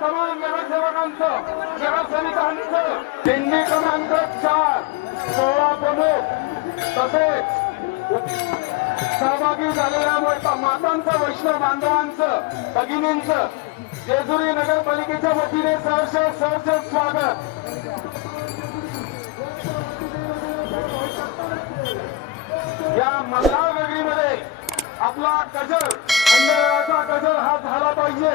तमाम नगरसेवकांचं नगरसेविकांचं दिंडी क्रमांक 4 16 प्रमुख तसेच सहभागी झालेल्या मातांचं वैष्णव बांधवांचं भगिनींचं जेजुरी नगरपालिकेच्या वतीने सहर्ष स्वागत। या मल्हार नगरीमध्ये आपला गजर खंडेरायाचा गजर हा झाला पाहिजे।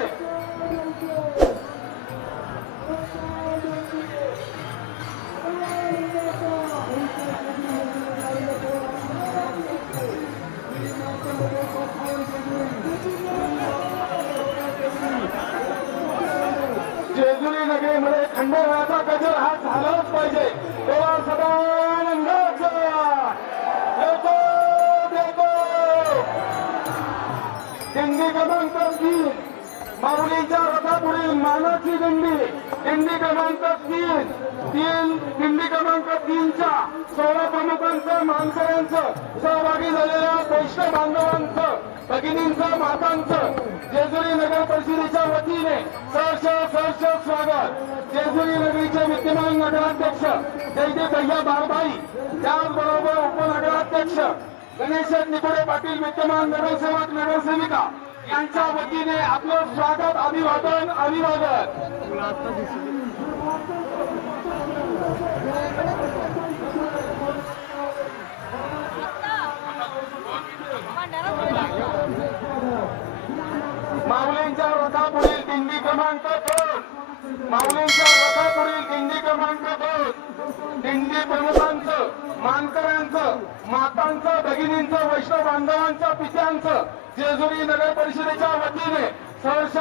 जेजुरी नगरीमध्ये खंडेरायाचा गजर हा झालाच पाहिजे। तेव्हा सदानंदाचा दिंडी क्रमांक 3 माऊलीच्या रथापुढील मानाची दिंडी क्रमांक 3 दिंडी क्रमांक 3च्या 16 प्रमुखांचं मानकऱ्यांचं सहभागी झालेल्या वैष्णव बांधवांचं भगिनींचं मातांचं जेजुरी नगर परिषदेच्या वतीने सहर्ष स्वागत। जेजुरी नगरीचे विद्यमान नगराध्यक्ष जयदेव भैया बारभाई, त्याचबरोबर उपनगराध्यक्ष गणेश निकोडे पाटील, विद्यमान नगरसेवक नगरसेविका यांच्या वतीने आपलं स्वागत अभिवादन। माऊलींच्या रथापुढील दिंडी क्रमांक 2 माऊलींच्या रथापुढील दिंडी क्रमांक 2 दिंडी प्रमुखांचं मानकऱ्यांचं मातांचं भगिनींचं वैष्णव बांधवांच्या पित्यांचं जेजुरी नगर परिषदेच्या वतीने सहर्ष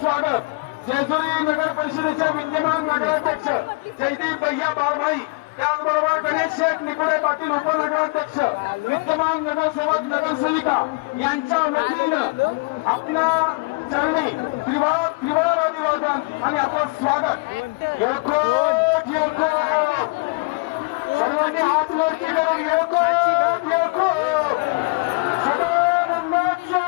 स्वागत। जेजुरी नगर परिषदेचे विद्यमान नगराध्यक्ष जयदीप भैया बारभाई, त्याचबरोबर गणेश शेठ निकोडे पाटील, उपनगराध्यक्ष विद्यमान नगरसेवक नगरसेविका यांच्या वतीनं आपल्या चरणी त्रिवार अभिवादन आणि आपलं स्वागत। सर्वांनी हात वरती करून सदानंदाचा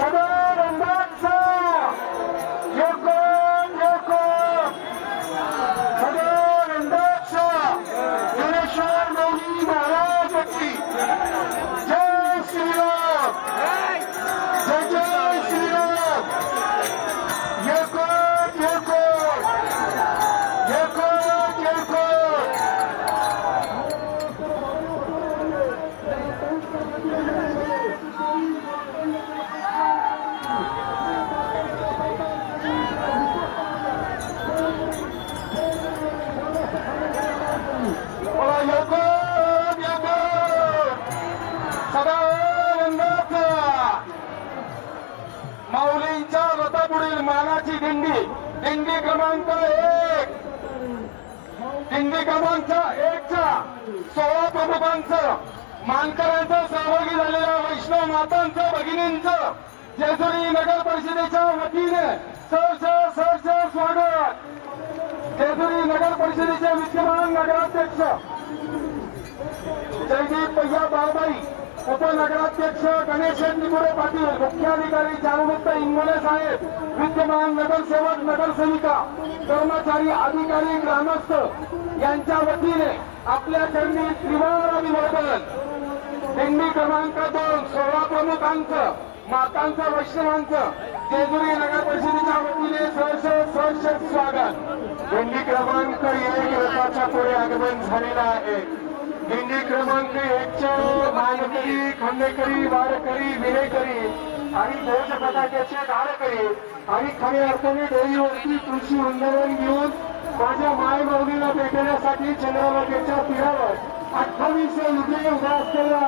सदानंदाचा सदानंदाचा ज्ञानेश्वर माऊली महाराज की जय श्रीराम, जय श्रीराम। माऊलींच्या रथापुढील मानाची दिंडी क्रमांक 1 दिंडी क्रमांक 1च्या 16 प्रमुखांचं मानकऱ्यांचं सहभागी झालेल्या वैष्णव मातांचं भगिनींचं जेजुरी नगर परिषदेच्या वतीने सहर्ष स्वागत। जेजुरी नगर परिषदेचे विद्यमान नगराध्यक्ष जयदीप भैया बारभाई, उपनगराध्यक्ष गणेश निकोडे पाटील, मुख्याधिकारी जानुमुक्त इंगोले साहेब, विद्यमान नगरसेवक नगरसेविका कर्मचारी अधिकारी ग्रामस्थ यांच्या वतीने आपल्या चरणी त्रिवार अभिवादन। दिंडी क्रमांक 2 16 प्रमुखांचं मातांचं वैष्णवांचं जेजुरी नगर परिषदेच्या वतीने सहर्ष स्वागत। दिंडी क्रमांक 1 रथाच्या पुढे आगमन झालेला आहे। दिंडी क्रमांक 1च्या मानकरी, खंडेकरी, वारकरी, विनेकरी आणि ध्वज पताक्याचे धारकरी आणि खऱ्या अर्थाने डोईवरती तुळशी वंदन घेऊन माझ्या माय माऊलीला भेटण्यासाठी चंद्रभागेच्या तीरावर 28 युगे उभा असलेला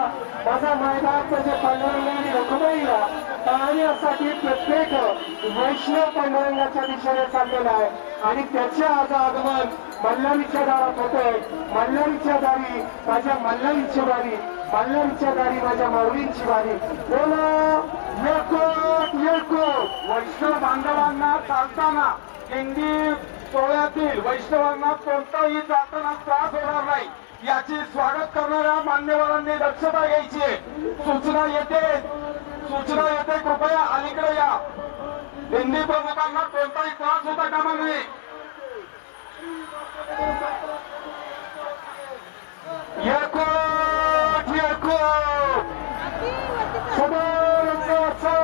माझा मायबाप म्हणजे पांडुरंग आणि रखुमाईला पाहण्यासाठी प्रत्येक वैष्णव पांडुरंगाच्या दिशेने चाललेला आहे आणि त्याचे आज आगमन मल्हारीच्या दारात होतोय। मल्हारीच्या दारी माझ्या मल्हारीची वारी, मल्हारीच्या दारी माझ्या माऊलींची वारी। बोला वैष्णव बांधवांना चालताना दिंडी सोहळ्यातील वैष्णवांना कोणताही चालताना त्रास होणार नाही याची स्वागत करणाऱ्या मान्यवरांनी दक्षता घ्यायची। सूचना येते सूचना येते, कृपया अलीकडे या. दिंडी प्रमुखांना कोणताही त्रास होता कामा नये. एकूण सदानंदाचा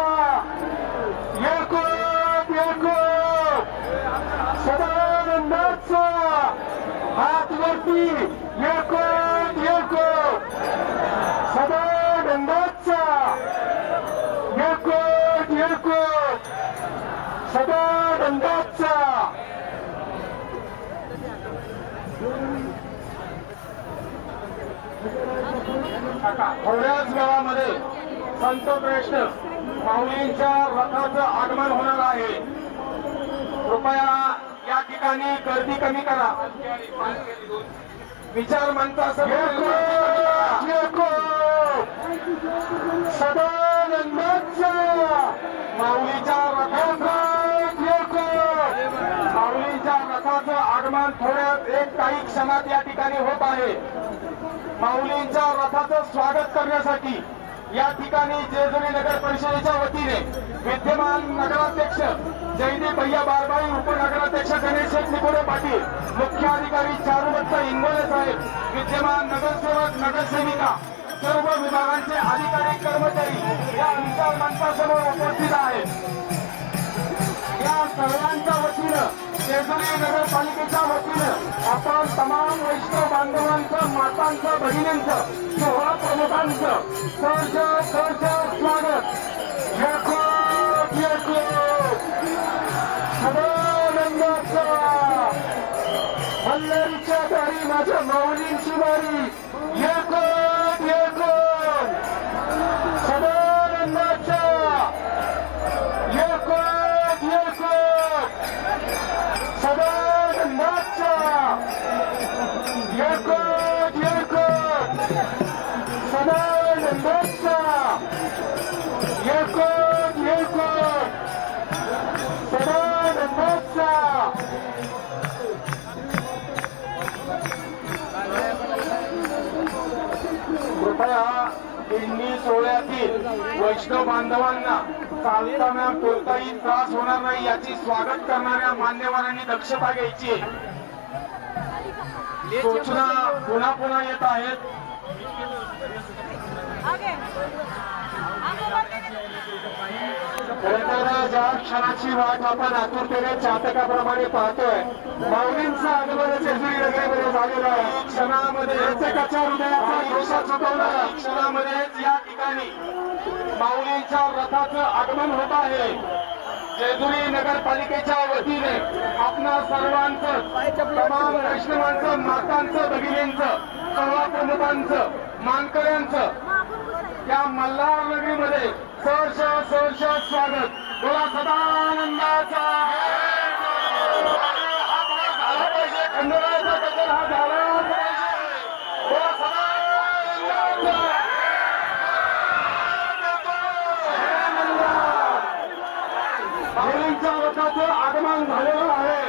सदानंदाचा हात वरती. सदानंदाचा सदानंदाचा. थोड्याच वेळामध्ये संत श्रेष्ठ माऊलींच्या रथाचं आगमन होणार आहे. कृपया या ठिकाणी गर्दी कमी करा. विचार मंचासमोर सदानंदाचा माऊलीच्या रथाचं आगमन थोड्यात काही क्षणात या ठिकाणी होत आहे. माऊलींच्या रथाचं स्वागत करण्यासाठी या ठिकाणी जेजुरी नगर परिषदेच्या वतीने विद्यमान नगराध्यक्ष जयदीप भैया बारबाई, उपनगराध्यक्ष गणेश निकोडे पाटील, मुख्याधिकारी चारुदत्त इंगोले साहेब, विद्यमान नगरसेवक नगरसेविका, सर्व विभागांचे अधिकारी कर्मचारी या विशाल मंचासमोर उपस्थित आहेत. या सर्वांच्या वतीनं जेजुरी नगरपालिकेच्या वतीनं आपण तमाम वैष्णव बांधवांचं, मातांचं, भगिनींचं, सोहळा प्रमुखांचं सहर्ष स्वागत. सदानंदाचा मल्हारीच्या दारी माझ्या माऊलींची वारी. सदानंदाचा सदानंदाचा सदानंदाचा सदानंदाचा. कृपया दिंडी सोहळ्यातील वैष्णव बांधवांना चालताना कोणताही त्रास होणार नाही याची स्वागत करणाऱ्या मान्यवरांनी दक्षता घ्यायची. सूचना पुन्हा पुन्हा येत आहेत. ज्या क्षणाची वाट आपण आतुरतेने चातकाप्रमाणे पाहतोय, माऊलींचं आगमन जेजुरी नगरीमध्ये झालेलं आहे. क्षणामध्ये प्रत्येकाच्या हृदयाचा जोशा चुकवणारा क्षणामध्येच या ठिकाणी माऊलींच्या रथाचं आगमन होत आहे. जेजुरी नगरपालिकेच्या वतीने आपणा सर्वांचं, तमाम वैष्णवांचं, मातांचं, भगिनींचं, सर्व प्रमुखांचं, मानकऱ्यांचं या मल्हार नगरीमध्ये सहर्ष स्वागत. बोला सदानंदाचा. झाला पाहिजे, खंडोबाचा गजर हा झाला पाहिजे. बोला सदानंदाचा. माऊलींच्या रथाचं आगमन झालेलं आहे.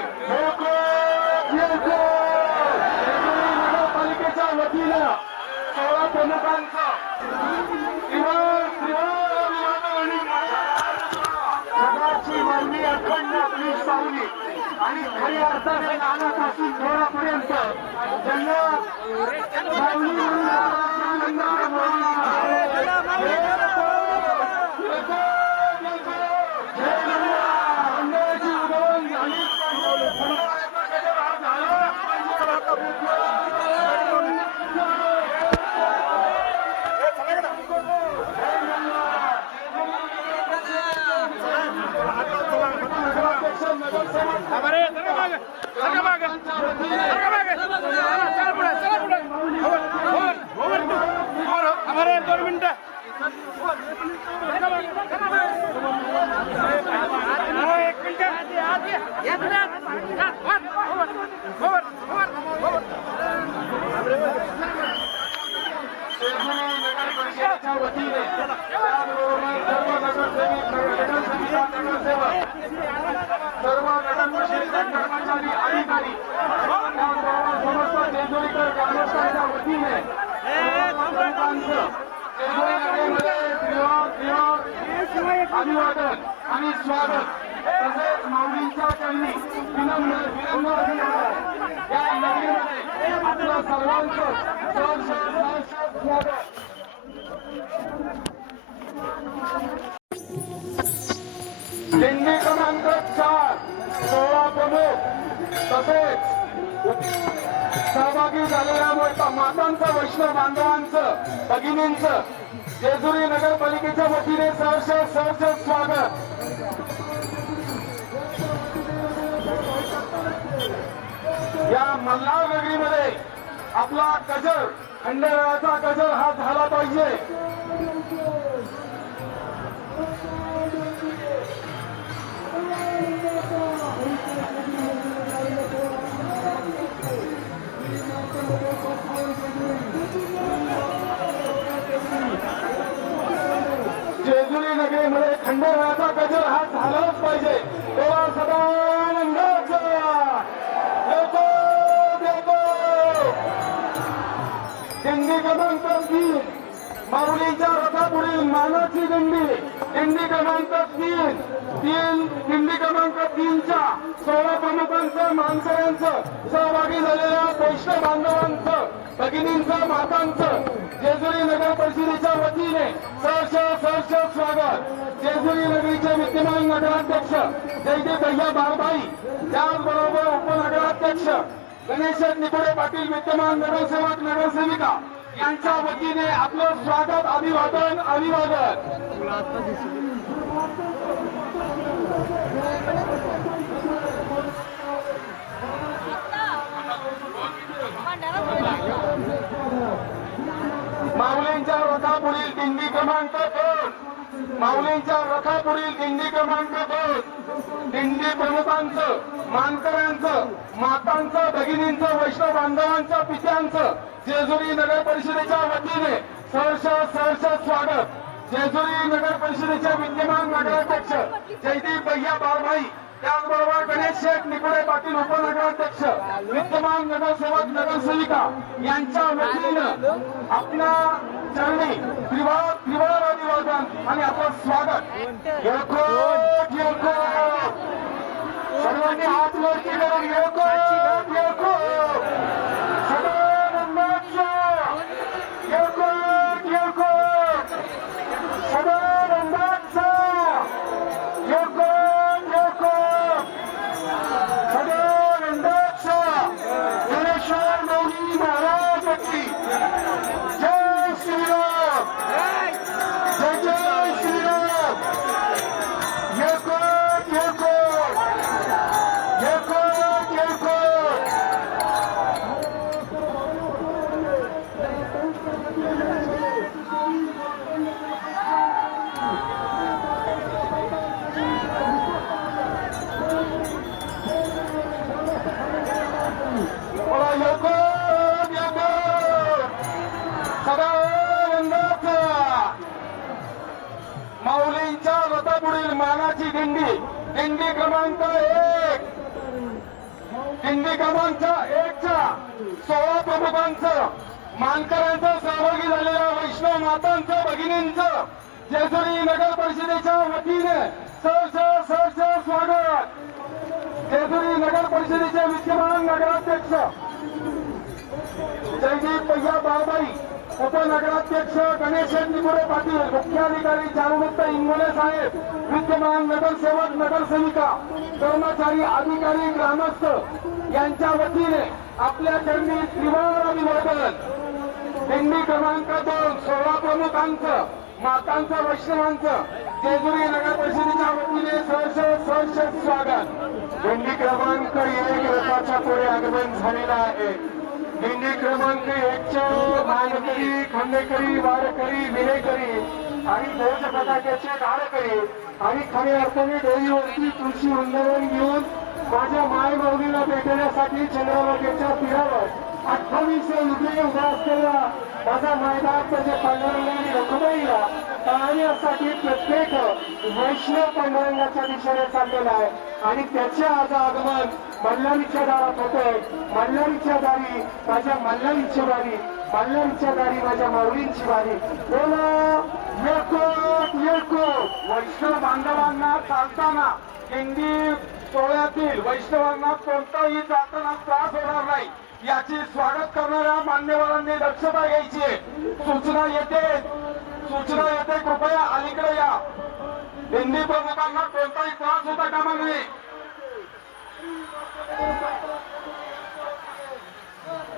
नगरपालिकेच्या वतीनं सर्व प्रमुखांचं जगाची मागणी अखंड आपली सावली आणि खऱ्या अर्थाने नानापासून थोरापर्यंत ज्यांना सावली सर्व नगरपरिषदेचे कर्मचारी अधिकारी समस्त जेजुरीकर ग्रामस्थांच्या वतीने जेजुरी नगरीमध्ये अभिवादन आणि स्वागत तसेच माऊलींच्या चरणी विनम्र या नगरीमध्ये आपलं सर्वांचं सहर्ष स्वागत. दिंडी क्रमांक 4 सोहळा प्रमुख तसेच सहभागी झालेल्या मातांचं, वैष्णव बांधवांचं, भगिनींचं जेजुरी नगरपालिकेच्या वतीने सहर्ष स्वागत. या मल्हार नगरीमध्ये आपला गजर, खंडेरायाचा गजर हा झाला पाहिजे. जेजुरी नगरीमध्ये खंडेरायाचा गजर हा झालाच पाहिजे. तेव्हा सदानंदाचा येतो देतो. दिंडी क्रमांक 3 माऊलींच्या रथापुढील मानाची दिंडी. दिंडी क्रमांक 3 दिंडी क्रमांक 3च्या 16 प्रमुखांचं, मानकऱ्यांचं, सहभागी झालेल्या वैष्णव बांधवांचं, भगिनींचं, मातांचं जेजुरी नगर परिषदेच्या वतीने सहर्ष स्वागत. जेजुरी नगरीचे विद्यमान नगराध्यक्ष जयदेव भैया बारभाई, त्याचबरोबर उपनगराध्यक्ष गणेश निकोडे पाटील, विद्यमान नगरसेवक, नगरसेविका यांच्या वतीने आपलं स्वागत, अभिवादन. माऊलींच्या रथापुढील दिंडी क्रमांक 2 माऊलींच्या रथापुढील दिंडी क्रमांक 2 दिंडी प्रमुखांचं, मानकऱ्यांचं, मातांचं, भगिनींचं, वैष्णव बांधवांचं, पित्यांचं जेजुरी नगर परिषदेच्या वतीने सहर्ष स्वागत. जेजुरी नगर परिषदेचे विद्यमान नगराध्यक्ष जयदीप भैया बारभाई, त्याचबरोबर गणेश शेठ निकोडे पाटील, उपनगराध्यक्ष, विद्यमान नगरसेवक, नगरसेविका यांच्या वतीनं आपल्या चरणी त्रिवार अभिवादन आणि आपलं स्वागत. सर्वांनी हात वरती करून येळकोट सदानंदाचा येळकोट सदानंदाचा येळकोट सदानंदाचा ज्ञानेश्वर माऊली महाराज की जय श्रीराम. जय श्रीराम. येळकोट माऊलींच्या रथापुढील मानाची दिंडी. दिंडी क्रमांक 1 दिंडी क्रमांक 1च्या 16 प्रमुखांचं, मानकऱ्यांचं, सहभागी झालेल्या वैष्णव मातांचं, भगिनींचं जेजुरी नगर परिषदेच्या वतीने सहर्ष स्वागत. जेजुरी नगर परिषदेचे विद्यमान नगराध्यक्ष जयदीप भैया बारभाई, उपनगराध्यक्ष गणेश निकोडे पाटील, मुख्याधिकारी चारुदत्त इंगोले साहेब, विद्यमान नगरसेवक, नगरसेविका, कर्मचारी, अधिकारी, ग्रामस्थ यांच्या वतीने आपल्या चरणी त्रिवार अभिवादन. दिंडी क्रमांक 2 16 प्रमुखांचं, मातांचं, वैष्णवांचं जेजुरी नगर परिषदेच्या वतीने सहर्ष स्वागत. दिंडी क्रमांक 1 रथाच्या पुढे आगमन झालेला आहे. दिंडी क्रमांक 1च्या मानकरी, खंडेकरी, वारकरी, विनेकरी आणि ध्वज पताक्याचे धारकरी आणि खऱ्या अर्थाने डोईवरती तुळशी वंदन घेऊन माझ्या माय माऊलीला भेटण्यासाठी चंद्रभागेच्या तीरावर 28 युगे उभा असलेला माझा मैदान त्याचे पांडुरंगाने रखुमाईला पाहण्यासाठी प्रत्येक वैष्णव पांडुरंगाच्या दिशेने चाललेला आहे आणि त्याचे आज आगमन मल्हारीच्या दारात होतोय. मल्हारीच्या दारी माझ्या मल्हारीची वारी मल्हारच्या दारी माझ्या माऊलींची वारी. बोलो येकोट येकोट. वैष्णव बांधवांना चालताना दिंडी सोहळ्यातील वैष्णवांना कोणताही चालताना त्रास होणार नाही याची स्वागत करणाऱ्या मान्यवरांनी दक्षता घ्यायची आहे. सूचना येते कृपया अलीकडे या. दिंडी प्रमुखांना कोणताही त्रास होता कामा नये.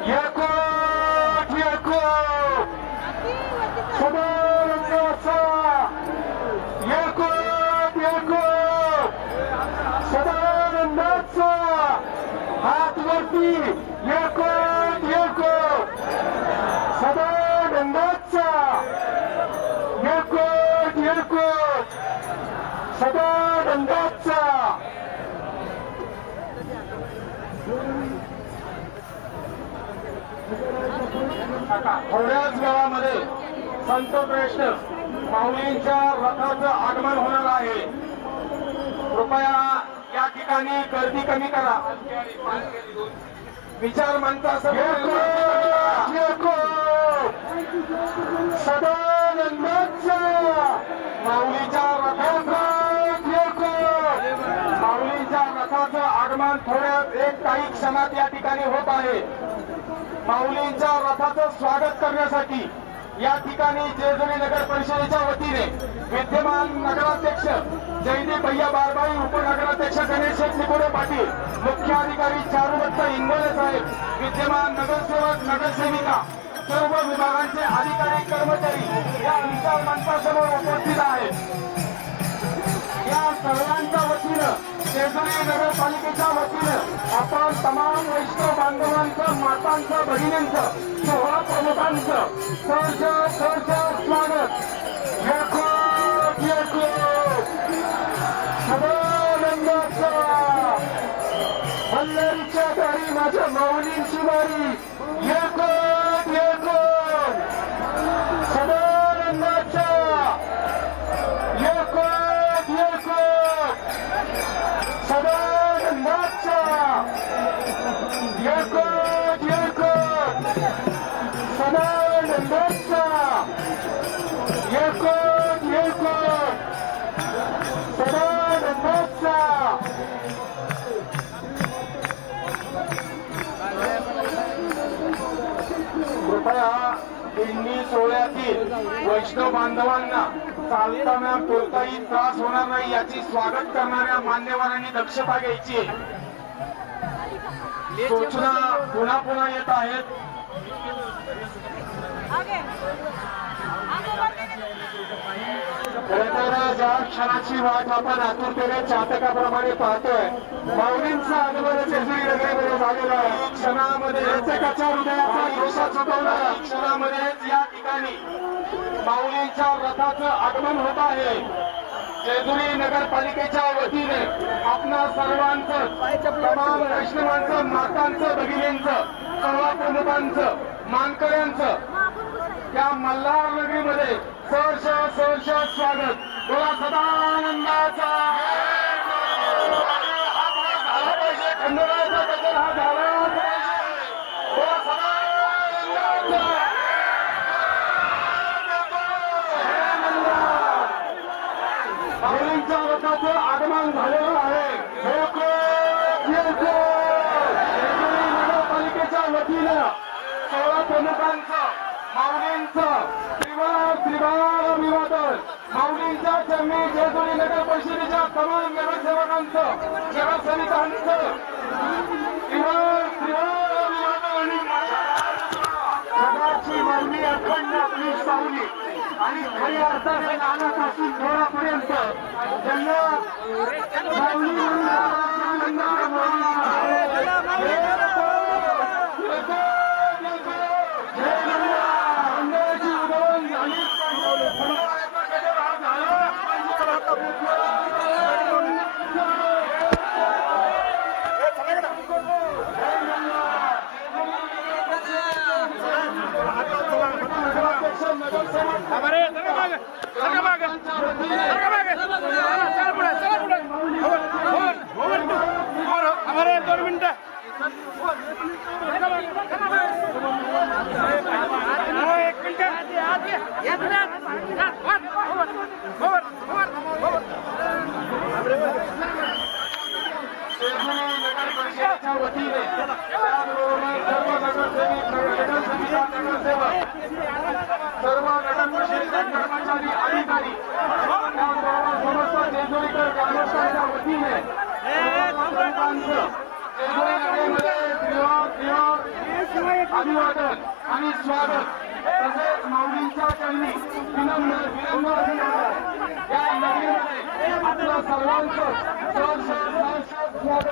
येकोट येकोट. सदानंदाचा येकोट येकोट. सदानंदाचा हात वरती. येकोट येकोट. सदानंदाचा येकोट येकोट. सदानंदाचा. थोड्याच वेळामध्ये संत श्रेष्ठ माऊलींच्या रथाचं आगमन होणार आहे. कृपया या ठिकाणी गर्दी कमी करा. विचार मंचासह सदानंदाचा माऊलीच्या रथाचं आगमन थोड्याच काही क्षणात या ठिकाणी होत आहे. माऊलींच्या रथाचं स्वागत करण्यासाठी या ठिकाणी जेजुरी नगर परिषदेच्या वतीने विद्यमान नगराध्यक्ष जयदीप भैया बारबाई, उपनगराध्यक्ष गणेश निकोडे पाटील, मुख्याधिकारी चारुदत्त इंगोले साहेब, विद्यमान नगरसेवक नगरसेविका, सर्व विभागांचे अधिकारी कर्मचारी या विशाल मंचासमोर उपस्थित आहेत. या सर्वांच्या वतीनं जेजुरी नगरपालिकेच्या वतीनं आपण तमाम वैष्णव बांधवांचं, मातांचं, बहिणींचं, सोहळा प्रमुखांचं सहर्ष स्वागत. येकोट येकोट. सदानंदाचा मल्हारच्या दारी माझ्या माऊलींची वारी. येकोट येकोट. सदानंदाचा येकोट येकोट. सदानंदाचा येकोट येकोट. सदानंदाचा येकोट येकोट. सदानंदाचा. कृपया दिंडी सोहळ्यातील वैष्णव बांधवांना चालताना कोणताही त्रास होणार नाही याची स्वागत करणाऱ्या मान्यवरांनी दक्षता घ्यायची. सूचना पुन्हा पुन्हा येत आहेत. खरंतर ज्या क्षणाची वाट आपण आतुरतेने चातकाप्रमाणे पाहतोय, माऊलींचं आगमन जेजुरी नगरीमध्ये झालेलं आहे. क्षणामध्ये प्रत्येकाच्या हृदयाचा घोषा चुकवणारा क्षणामध्येच या ठिकाणी माऊलींच्या रथाचं आगमन होत आहे. जेजुरी नगरपालिकेच्या वतीने आपणा सर्वांचं, तमाम वैष्णवांचं, मातांचं, भगिनींचं, सर्व प्रमुखांचं, मानकऱ्यांचं या मल्हार नगरीमध्ये सहर्ष स्वागत. बोला सदानंदाचा. झाला पाहिजे खंडोबाचा गजर हा झाला पाहिजे. बोला सदानंदाचा. माऊलींच्या रथाचं आगमन झालेलं आहे. जेजुरी नगरपालिकेच्या वतीनं सोळा प्रमुखांचं, माऊलींचं त्रिवार अभिवादन. माऊलींच्या चरणी जेजुरी नगर परिषदेच्या तमाम नगरसेवकांचं, नगरसेविकांचं त्रिवार अभिवादन. सदाची माऊली अखंड आपली सावली आणि खऱ्या अर्थाने नानापासून थोरापर्यंत ज्यांना माऊली म्हणून चला पुढे सर्व नगर परिषदेचे कर्मचारी अधिकारी त्याचबरोबर समस्त जेजुरीकर ग्रामस्थांच्या वतीने जेजुरी नगरीमध्ये अभिवादन आणि स्वागत तसेच माऊलींच्या चरणी विनम्र या नगरीमध्ये आपलं सर्वांचं सहर्ष स्वागत.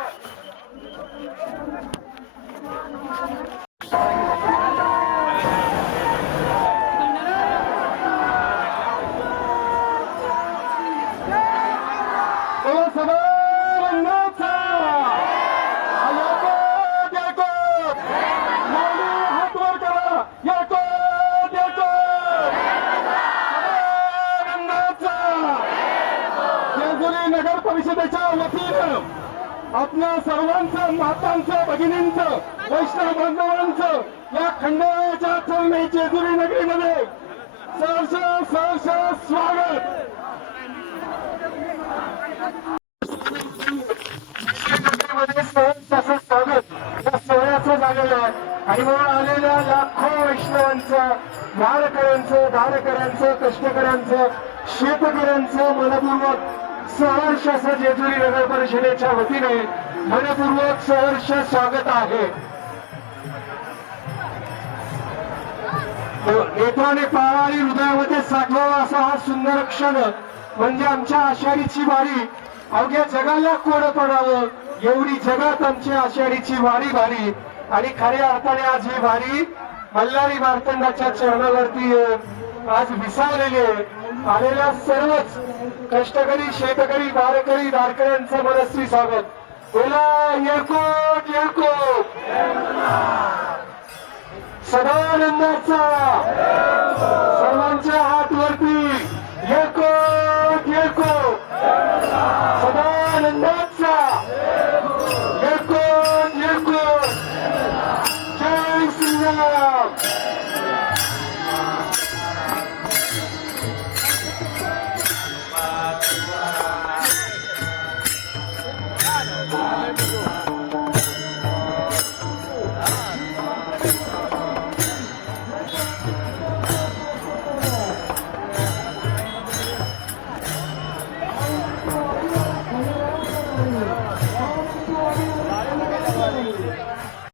जेजुरी नगर परिषदेच्या वतीनं आपल्या सर्वांचं, मातांचं, भगिनींचं, वैष्णव बांधवांचं या खंडोबाच्या चरणी जेजुरी नगरीमध्ये सहर्ष स्वागत. तसं स्वागत या सोहळ्याचं झालेलं आहे आणि म्हणून आलेल्या लाखो वैष्णवांचं, वारकऱ्यांचं, दारकऱ्यांचं, कष्टकऱ्यांचं, शेतकऱ्यांचं मनपूर्वक सहर्ष असं जेजुरी नगर परिषदेच्या वतीने मनपूर्वक सहर्ष स्वागत आहे. नेत्राने पाहावा आणि हृदयामध्ये साठवावा असा हा सुंदर क्षण म्हणजे आमच्या आषाढीची वारी अवघ्या जगाला कोण पडावं एवढी जगात आमची आषाढीची वारी भारी आणि खऱ्या अर्थाने आज ही वारी मल्हारी मार्तंडाच्या चरणावरती आज विसावलेली आहे. आलेल्या सर्वच कष्टकरी, शेतकरी, वारकरी, दारकऱ्यांचं मनस्वी स्वागत. बोला येळकोट येळकोट, सदानंदाचा सर्वांच्या हात वरती येळकोट येळकोट, सदानंदाचा येळकोट येळकोट. जय श्रीराम.